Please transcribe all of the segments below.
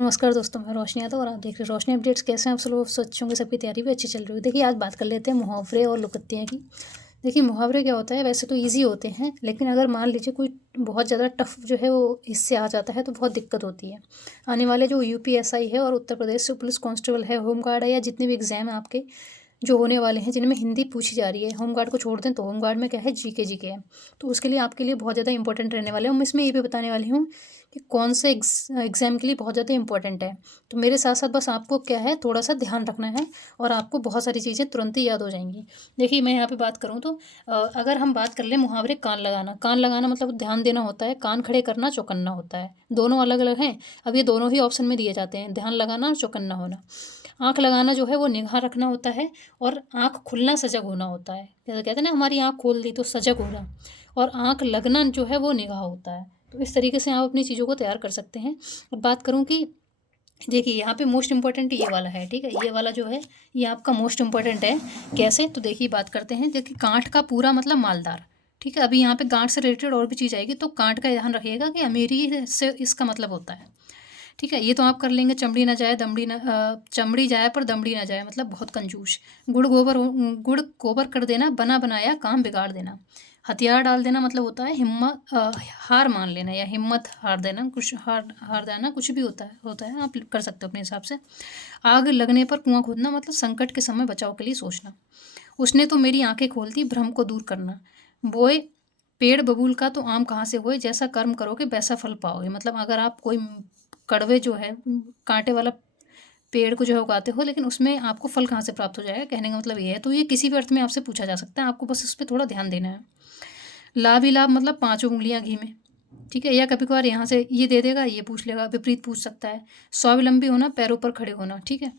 नमस्कार दोस्तों, मैं रोशनी यादव और आप देख रहे हैं रोशनी अपडेट्स। कैसे हैं आप सब लोग? सोच होंगे सबकी तैयारी भी अच्छी चल रही है। देखिए, आज बात कर लेते हैं मुहावरे और लोकोक्तियाँ की। देखिए, मुहावरे क्या होता है, वैसे तो ईज़ी होते हैं, लेकिन अगर मान लीजिए कोई बहुत ज़्यादा टफ जो है वो इससे आ जाता है तो बहुत दिक्कत होती है। आने वाले जो यूपीएसआई है और उत्तर प्रदेश से पुलिस कांस्टेबल है, होमगार्ड है, या जितने भी एग्ज़ाम हैं आपके जो होने वाले हैं जिनमें हिंदी पूछी जा रही है, होमगार्ड को छोड़ दें तो होमगार्ड में क्या है, जीके है। तो उसके लिए आपके लिए बहुत ज़्यादा इंपॉर्टेंट रहने वाले हैं। मैं इसमें ये भी बताने वाली हूँ कि कौन से एग्ज़ाम के लिए बहुत ज़्यादा इंपॉर्टेंट है। तो मेरे साथ साथ बस आपको क्या है, थोड़ा सा ध्यान रखना है और आपको बहुत सारी चीज़ें तुरंत ही याद हो जाएंगी। देखिए, मैं यहाँ पे बात करूँ तो अगर हम बात कर लें मुहावरे, कान लगाना मतलब ध्यान देना होता है, कान खड़े करना चौकन्ना होता है। दोनों अलग अलग हैं। अब ये दोनों ही ऑप्शन में दिए जाते हैं, ध्यान लगाना और चौकन्ना होना। आँख लगाना जो है वो निगाह रखना होता है, और आँख खुलना सजग होना होता है। जैसे कहते हैं ना, हमारी आँख खोल दी तो सजग होना, और आँख लगना जो है वो निगाह होता है। तो इस तरीके से आप अपनी चीज़ों को तैयार कर सकते हैं। अब बात करूँ कि देखिए, यहाँ पे मोस्ट इम्पॉर्टेंट ये वाला है, ठीक है? ये वाला जो है ये आपका मोस्ट इम्पॉर्टेंट है। कैसे? तो देखिए, बात करते हैं। देखिए, गाँठ का पूरा मतलब मालदार, ठीक है? अभी यहाँ पे गाँठ से रिलेटेड और भी चीज़ आएगी, तो गाँठ का ध्यान रखिएगा कि अमीरी से इसका मतलब होता है, ठीक है? ये तो आप कर लेंगे। चमड़ी ना जाए दमड़ी ना, चमड़ी जाए पर दमड़ी ना जाए मतलब बहुत कंजूस। गुड़ गोबर कर देना, बना बनाया काम बिगाड़ देना। हथियार डाल देना मतलब होता है हिम्मत, हार मान लेना या हिम्मत हार देना, कुछ हार हार देना, कुछ भी होता है आप कर सकते हो अपने हिसाब से। आग लगने पर कुआं खोदना मतलब संकट के समय बचाव के लिए सोचना। उसने तो मेरी आंखें खोल दी, भ्रम को दूर करना। बोए पेड़ बबूल का तो आम कहाँ से होए, जैसा कर्म करोगे वैसा फल पाओगे। मतलब अगर आप कोई कड़वे जो है, कांटे वाला पेड़ को जो है उगाते हो, लेकिन उसमें आपको फल कहाँ से प्राप्त हो जाएगा, कहने का मतलब ये है। तो ये किसी भी अर्थ में आपसे पूछा जा सकता है, आपको बस इस पर थोड़ा ध्यान देना है। लाभ ही लाभ मतलब पांचों उंगलियां घी में, ठीक है? या कभी कभार यहाँ से ये दे देगा, ये पूछ लेगा, विपरीत पूछ सकता है। स्वावलंबी होना, पैरों पर खड़े होना, ठीक है?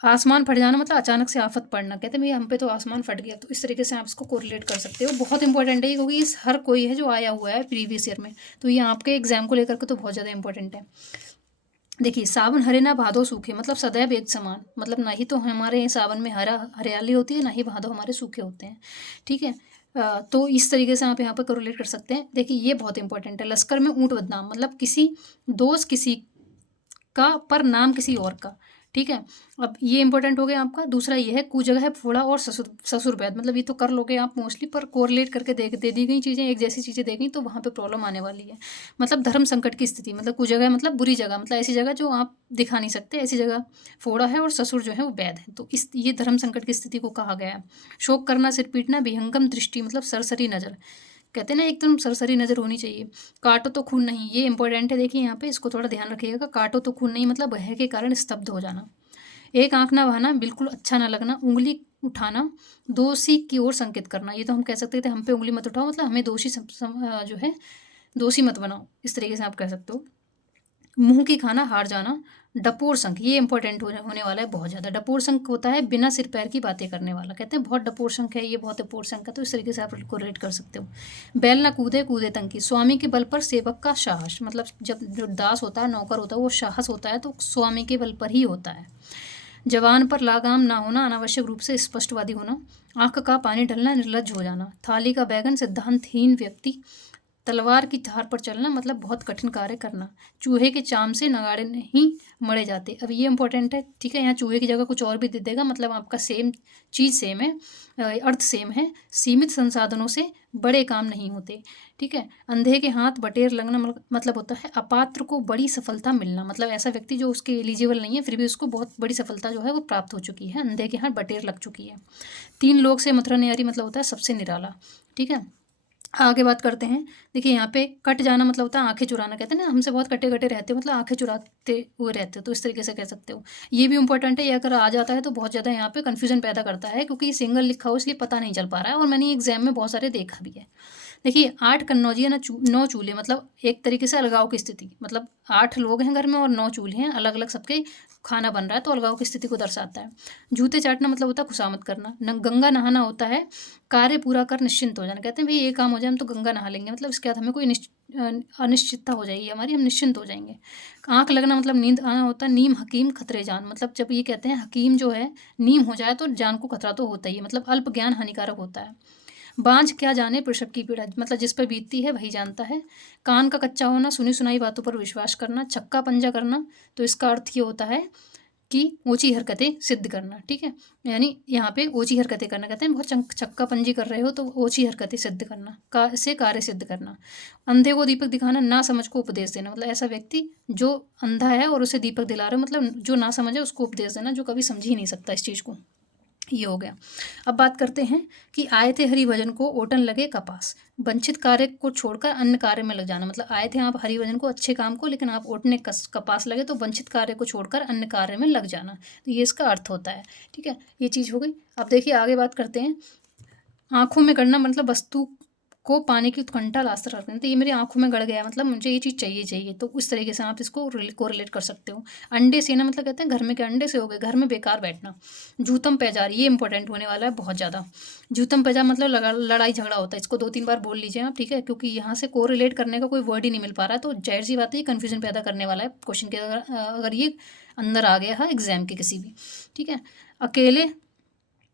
आसमान फट जाना मतलब अचानक से आफत पड़ना, कहते हैं भैया हम पे तो आसमान फट गया। तो इस तरीके से आप इसको कोरिलेट कर सकते हो। बहुत इंपॉर्टेंट है ये, क्योंकि इस हर कोई है जो आया हुआ है प्रीवियस ईयर में, तो ये आपके एग्जाम को लेकर के तो बहुत ज़्यादा इंपॉर्टेंट है। देखिए, सावन हरे ना भादो सूखे मतलब सदैव एक समान, मतलब ना ही तो हमारे सावन में हरा हरियाली होती है, ना ही भादो हमारे सूखे होते हैं, ठीक है? तो इस तरीके से आप यहाँ पर कोरिलेट कर सकते हैं। देखिए, ये बहुत इंपॉर्टेंट है। लश्कर में ऊँट बदनाम मतलब किसी दोस्त किसी का पर नाम किसी और का, ठीक है? अब ये इंपॉर्टेंट हो गया आपका। दूसरा ये है कुजगह है फोड़ा और ससुर ससुर बैद, मतलब ये तो कर लोगे आप मोस्टली, पर कोरिलेट करके दे दी गई चीज़ें एक जैसी चीज़ें दे गई तो वहाँ पे प्रॉब्लम आने वाली है। मतलब धर्म संकट की स्थिति, मतलब कुजगह मतलब बुरी जगह, मतलब ऐसी जगह जो आप दिखा नहीं सकते, ऐसी जगह फोड़ा है, और ससुर जो है वो बैद है। तो इस ये धर्म संकट की स्थिति को कहा गया है। शोक करना, सिर पीटना, विहंगम दृष्टि मतलब सरसरी नज़र, कहते हैं ना एकदम सरसरी नज़र होनी चाहिए। काटो तो खून नहीं, ये इंपॉर्टेंट है। देखिए, यहाँ पे इसको थोड़ा ध्यान रखिएगा। काटो तो खून नहीं मतलब भय के कारण स्तब्ध हो जाना। एक आंख ना बहाना, बिल्कुल अच्छा ना लगना। उंगली उठाना, दोषी की ओर संकेत करना। ये तो हम कह सकते थे हम पे उंगली मत उठाओ, मतलब हमें दोषी जो है दोषी मत बनाओ, इस तरीके से आप कह सकते हो। मुंह की खाना, हार जाना। डपोर संख, ये इंपॉर्टेंट होने वाला है बहुत ज़्यादा। डपोर संख होता है बिना सिर पैर की बातें करने वाला, कहते हैं बहुत डपोर संख है ये, बहुत डपोर संख है। तो इस तरीके से आप इसको रेट कर सकते हो। बैल ना कूदे कूदे तंकी, स्वामी के बल पर सेवक का साहस, मतलब जब जो दास होता है, नौकर होता है, वो साहस होता है तो स्वामी के बल पर ही होता है। जवान पर लगाम ना होना, अनावश्यक रूप से स्पष्टवादी होना। आंख का पानी ढलना, निर्लज्ज हो जाना। थाली का बैगन, सिद्धांतहीन व्यक्ति। तलवार की धार पर चलना मतलब बहुत कठिन कार्य करना। चूहे के चाम से नगाड़े नहीं मरे जाते। अब ये इंपॉर्टेंट है, ठीक है? यहाँ चूहे की जगह कुछ और भी दे देगा, मतलब आपका सेम चीज़ सेम है, अर्थ सेम है। सीमित संसाधनों से बड़े काम नहीं होते, ठीक है? अंधे के हाथ बटेर लगना मतलब होता है अपात्र को बड़ी सफलता मिलना, मतलब ऐसा व्यक्ति जो उसके एलिजिबल नहीं है फिर भी उसको बहुत बड़ी सफलता जो है वो प्राप्त हो चुकी है, अंधे के हाथ बटेर लग चुकी है। तीन लोग से मथुरा न्यारी मतलब होता है सबसे निराला, ठीक है? आगे बात करते हैं। देखिए, यहाँ पे कट जाना मतलब होता है आंखें चुराना, कहते हैं ना हमसे बहुत कटे कटे रहते हो, मतलब आंखें चुराते हुए रहते हो, तो इस तरीके से कह सकते हो। ये भी इंपॉर्टेंट है, ये अगर आ जाता है तो बहुत ज़्यादा यहाँ पे कन्फ्यूजन पैदा करता है, क्योंकि ये सिंगल लिखा हो इसलिए पता नहीं चल पा रहा है, और मैंने एग्जाम में बहुत सारे देखा भी है। देखिए, 8 कन्नौजिया ना 9 चूल्हे मतलब एक तरीके से अलगाव की स्थिति, मतलब 8 लोग हैं घर में और 9 चूल्हे हैं, अलग अलग सबके खाना बन रहा है, तो अलगाव की स्थिति को दर्शाता है। जूते चाटना मतलब होता है खुशामद करना। गंगा नहाना होता है कार्य पूरा कर निश्चिंत हो जाना, कहते हैं भाई ये काम हो जाए हम तो गंगा नहा लेंगे, मतलब इसके बाद हमें कोई अनिश्चितता हो जाएगी हमारी, हम निश्चिंत हो जाएंगे। आंख लगना मतलब नींद आना होता है। नीम हकीम खतरे जान, मतलब जब ये कहते हैं हकीम जो है नीम हो जाए तो जान को खतरा तो होता ही है, मतलब अल्प ज्ञान हानिकारक होता है। बांझ क्या जाने प्रसव की पीड़ा, मतलब जिस पर बीतती है वही जानता है। कान का कच्चा होना, सुनी सुनाई बातों पर विश्वास करना, छक्का पंजा करना, तो इसका अर्थ ये होता है कि ऊंची हरकतें सिद्ध करना। ठीक है, यानी यहाँ पे ऊंची हरकतें करना कहते हैं, बहुत छक्का पंजी कर रहे हो तो ऊंची हरकतें सिद्ध करना, से कार्य सिद्ध करना। अंधे को दीपक दिखाना, ना समझ को उपदेश देना, मतलब ऐसा व्यक्ति जो अंधा है और उसे दीपक दिला रहे हो, मतलब जो ना समझ है उसको उपदेश देना, जो कभी समझ ही नहीं सकता इस चीज़ को। ये हो गया। अब बात करते हैं कि आए थे हरिभजन को ओटन लगे कपास, वंचित कार्य को छोड़कर अन्य कार्य में लग जाना, मतलब आए थे आप हरिभजन को, अच्छे काम को, लेकिन आप ओटने कपास लगे तो वंचित कार्य को छोड़कर अन्य कार्य में लग जाना, तो ये इसका अर्थ होता है। ठीक है, ये चीज़ हो गई। अब देखिए आगे बात करते हैं। आंखों में गड़ना, मतलब वस्तु को पाने की उत्कंठा लास्तर रखना, तो ये मेरी आंखों में गड़ गया, मतलब मुझे ये चीज़ चाहिए, तो उस तरीके से आप इसको कोरिलेट कर सकते हो। अंडे सेना, मतलब कहते हैं घर में के अंडे से हो गए, घर में बेकार बैठना। जूतम पैजार, ये इंपॉर्टेंट होने वाला है बहुत ज़्यादा। जूतम पैजार मतलब लड़ाई झगड़ा होता है, इसको 2-3 बार बोल लीजिए आप। ठीक है, क्योंकि यहाँ से कोरिलेट करने का कोई वर्ड ही नहीं मिल पा रहा है, तो जाहिर सी बात है ये कन्फ्यूजन पैदा करने वाला है क्वेश्चन के, अगर ये अंदर आ गया है एग्जाम के किसी भी। ठीक है,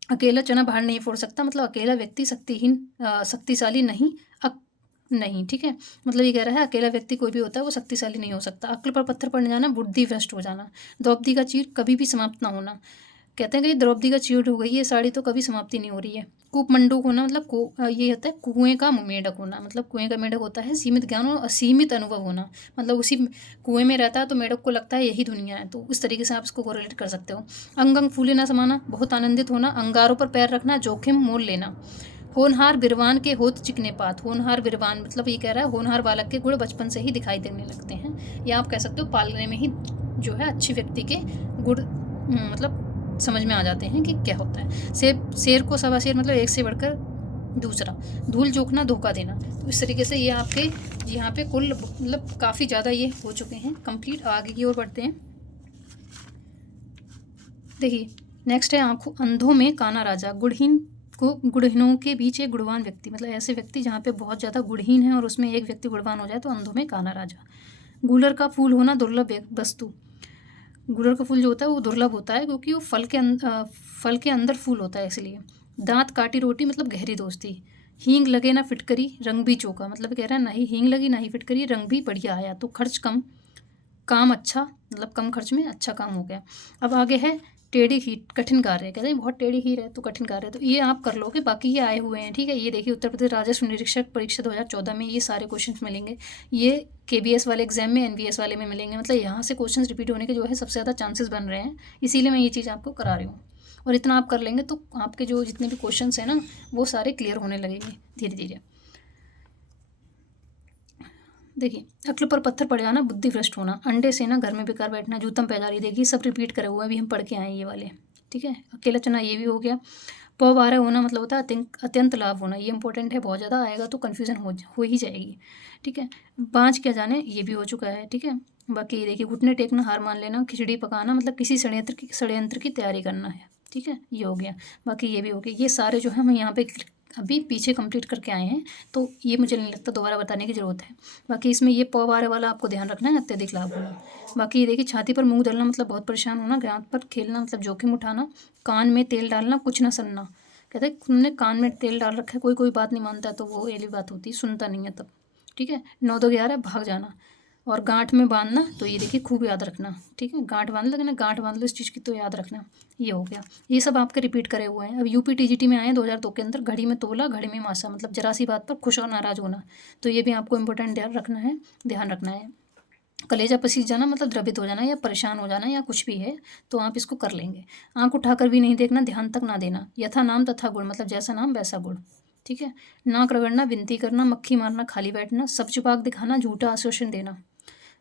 अकेला चना बाहर नहीं फोड़ सकता, मतलब अकेला व्यक्ति शक्तिशाली नहीं। ठीक है, मतलब ये कह रहा है अकेला व्यक्ति कोई भी होता है वो शक्तिशाली नहीं हो सकता। अक्ल पर पत्थर पड़ जाना, बुद्धि भ्रष्ट हो जाना। द्रौपदी का चीर कभी भी समाप्त ना होना, कहते हैं कि द्रौपदी का चीर हो गई ये साड़ी तो कभी समाप्ति नहीं हो रही है। कूप मंडूक होना, मतलब ये होता है कुएं का मेढक होना, मतलब कुएं का मेढक होता है सीमित ज्ञान और असीमित अनुभव होना, मतलब उसी कुएं में रहता है तो मेढक को लगता है यही दुनिया है, तो उस तरीके से आप इसको कोरिलेट कर सकते हो। अंग अंग फूले ना समाना, बहुत आनंदित होना। अंगारों पर पैर रखना, जोखिम मोल लेना। होनहार बिरवान के होत चिकने पात, होनहार बिरवान मतलब ये कह रहा है होनहार बालक के गुण बचपन से ही दिखाई देने लगते हैं, या आप कह सकते हो पालने में ही जो है अच्छी व्यक्ति के गुण मतलब समझ में आ जाते हैं कि क्या होता है। शेर को सवा शेर, मतलब एक से बढ़कर दूसरा। धूल जोखना, धोखा देना, तो इस तरीके से ये आपके यहाँ पे कुल मतलब काफ़ी ज़्यादा ये हो चुके हैं कंप्लीट। आगे की ओर बढ़ते हैं। देखिए नेक्स्ट है अंधों में काना राजा, गुणहीनों के बीच एक गुणवान व्यक्ति, मतलब ऐसे व्यक्ति जहाँ पे बहुत ज़्यादा गुणहीन है और उसमें एक व्यक्ति गुणवान हो जाए तो अंधों में काना राजा। गूलर का फूल होना, दुर्लभ वस्तु। गुड़हल का फूल जो होता है वो दुर्लभ होता है क्योंकि वो फल के अंदर फूल होता है इसलिए। दांत काटी रोटी, मतलब गहरी दोस्ती। हींग लगे ना फिटकरी, रंग भी चौका, मतलब कह रहा है ना ही हींग लगी ना ही फिटकरी, रंग भी बढ़िया आया, तो खर्च कम काम अच्छा, मतलब कम खर्च में अच्छा काम हो गया। अब आगे है टेढ़ी हीर, कठिन कार्य, कहते हैं बहुत टेढ़ी हीर है तो कठिन कार्य, तो ये आप कर लोगे, बाकी ये आए हुए हैं। ठीक है, ये देखिए उत्तर प्रदेश राजस्व निरीक्षक परीक्षा 2014 में ये सारे क्वेश्चन मिलेंगे, ये KBS वाले एग्जाम में, NBS वाले में मिलेंगे, मतलब यहाँ से क्वेश्चन रिपीट होने के जो है सबसे ज़्यादा चांसेस बन रहे हैं, इसीलिए मैं ये चीज़ आपको करा रही हूँ। और इतना आप कर लेंगे तो आपके जो जितने भी क्वेश्चन हैं ना वो सारे क्लियर होने लगेंगे धीरे धीरे। देखिए अक्ल पर पत्थर पड़ जाना, बुद्धि भ्रष्ट होना। अंडे से ना घर में बेकार बैठना, जूतम पैजारी, देखिए सब रिपीट करे हुए अभी हम पढ़ के आए ये वाले। ठीक है, अकेला चना ये भी हो गया। पौबारह होना मतलब होता है अत्यंत लाभ होना, ये इंपॉर्टेंट है, बहुत ज़्यादा आएगा तो कन्फ्यूजन हो ही जाएगी। ठीक है, बाँझ क्या जाने ये भी हो चुका है। ठीक है, बाकी देखिए घुटने टेकना, हार मान लेना। खिचड़ी पकाना मतलब किसी षड्यंत्र की तैयारी करना है। ठीक है, ये हो गया, बाकी ये भी हो गया। ये सारे जो है हम यहाँ पे अभी पीछे कंप्लीट करके आए हैं, तो ये मुझे नहीं लगता दोबारा बताने की ज़रूरत है। बाकी इसमें ये पौबारह वाला आपको ध्यान रखना है, अत्यधिक लाभ होना। बाकी ये देखिए छाती पर मूंग दलना मतलब बहुत परेशान होना। गांठ पर खेलना मतलब जोखिम उठाना। कान में तेल डालना, कुछ ना सुनना, कहते हैं तुमने कान में तेल डाल रखा है, कोई बात नहीं मानता तो वो वाली बात होती है, सुनता नहीं है तब। ठीक है, 9-2-11 भाग जाना। और गांठ में बांधना, तो ये देखिए खूब याद रखना। ठीक है, गांठ बांध लगना, गांठ बांध लो इस चीज़ की, तो याद रखना। ये हो गया, ये सब आपके रिपीट करे हुए हैं। अब UP TGT में आए 2002 के अंदर, घड़ी में तोला घड़ी में मासा, मतलब जरा सी बात पर खुश और नाराज़ होना, तो ये भी आपको इंपॉर्टेंट ध्यान रखना है। कलेजा पसीज जाना मतलब द्रवित हो जाना या परेशान हो जाना या कुछ भी है, तो आप इसको कर लेंगे। आंख उठाकर भी नहीं देखना, ध्यान तक ना देना। यथा नाम तथा गुण, मतलब जैसा नाम वैसा गुण। ठीक है, नाक रगड़ना, विनती करना, मक्खी मारना, खाली बैठना। सब्ज बाग दिखाना, झूठा आश्वासन देना,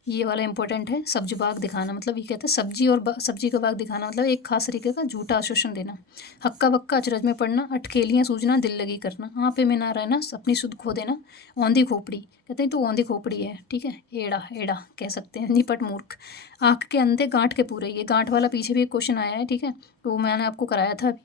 ये वाला इंपॉर्टेंट है। सब्ज बाग दिखाना मतलब ये कहते हैं सब्जी और सब्जी का बाग दिखाना, मतलब एक खास तरीके का झूठा आश्वासन देना। हक्का बक्का, अचरज में पड़ना, अटखेलियाँ सूझना, दिल लगी करना। आपे में ना रहना, अपनी सुध खो देना। औंधी खोपड़ी, कहते हैं तो औंधी खोपड़ी है। ठीक है, एड़ा कह सकते हैं। निपट मूर्ख, आँख के अंधे गांठ के पूरे, ये गांठ वाला पीछे भी एक क्वेश्चन आया है। ठीक है, तो मैंने आपको कराया था अभी।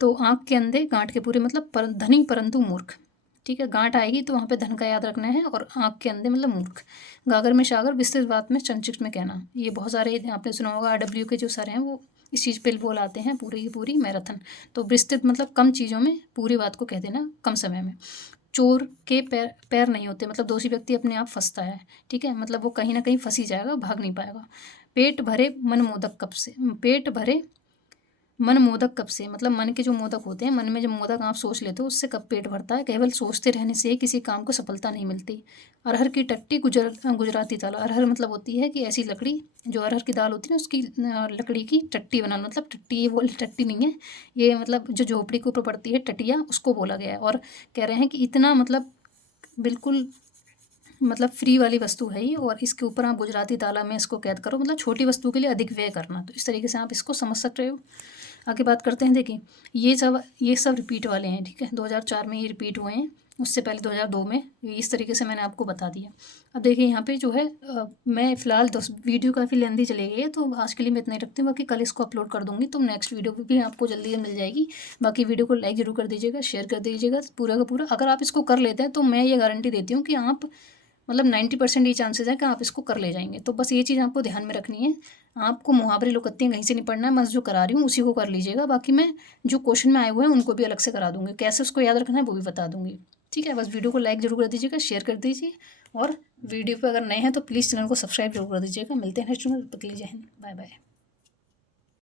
तो आँख के अंधे गांठ के पूरे मतलब धनी परंतु मूर्ख। ठीक है, गांठ आएगी तो वहाँ पे धन का याद रखना है, और आँख के अंधे मतलब मूर्ख। गागर में सागर, विस्तृत बात में संक्षिप्त में कहना, ये बहुत सारे आपने सुना होगा RW के जो सर हैं वो इस चीज़ पे बोल आते हैं पूरी की पूरी मैराथन। तो विस्तृत मतलब कम चीज़ों में पूरी बात को कह देना कम समय में। चोर के पैर पैर नहीं होते, मतलब दोषी व्यक्ति अपने आप फंसता है, ठीक है, मतलब वो कहीं ना कहीं फंस ही जाएगा, भाग नहीं पाएगा। पेट भरे मन मोदक कब से, पेट भरे मन मोदक कब से, मतलब मन के जो मोदक होते हैं, मन में जो मोदक आप सोच लेते हो उससे कब पेट भरता है, केवल सोचते रहने से किसी काम को सफलता नहीं मिलती। अरहर की टट्टी गुजराती दाल, अरहर मतलब होती है कि ऐसी लकड़ी, जो अरहर की दाल होती है ना उसकी लकड़ी की टट्टी बनाना, मतलब टट्टी, ये बोल टट्टी नहीं है ये, मतलब जो झोपड़ी के ऊपर पड़ती है टटिया, उसको बोला गया है। और कह रहे हैं कि इतना मतलब बिल्कुल मतलब फ्री वाली वस्तु है ये, और इसके ऊपर आप गुजराती ताला में इसको कैद करो, मतलब छोटी वस्तु के लिए अधिक व्यय करना। तो इस तरीके से आप इसको समझ सकते हो। आगे बात करते हैं। देखिए ये सब रिपीट वाले हैं, ठीक है, 2004 में ये रिपीट हुए हैं, उससे पहले 2002 में। इस तरीके से मैंने आपको बता दिया। अब देखिए यहाँ पे जो है मैं फ़िलहाल वीडियो काफ़ी लेंदी चली गई है, तो आज के लिए मैं इतना ही रखती हूँ। बाकी कल इसको अपलोड कर दूँगी, तो नेक्स्ट वीडियो भी आपको जल्दी मिल जाएगी। बाकी वीडियो को लाइक ज़रूर कर दीजिएगा, शेयर कर दीजिएगा पूरा का पूरा। अगर आप इसको कर लेते हैं तो मैं ये गारंटी देती हूँ कि आप मतलब 90% ये चांसेस है कि आप इसको कर ले जाएंगे। तो बस ये चीज़ आपको ध्यान में रखनी है। आपको मुहावरे लोकत्तियाँ कहीं से नहीं पढ़ना है, बस जो करा रही हूँ उसी को कर लीजिएगा। बाकी मैं जो क्वेश्चन में आए हुए हैं उनको भी अलग से करा दूँगी, कैसे उसको याद रखना है वो भी बता दूँगी। ठीक है, बस वीडियो को लाइक ज़रूर कर दीजिएगा, शेयर कर दीजिए, और वीडियो पर अगर नए हैं तो प्लीज़ चैनल को सब्सक्राइब जरूर कर दीजिएगा। मिलते हैं नेक्स्ट में, तब तक के लिए जय हिंद, बाय बाय।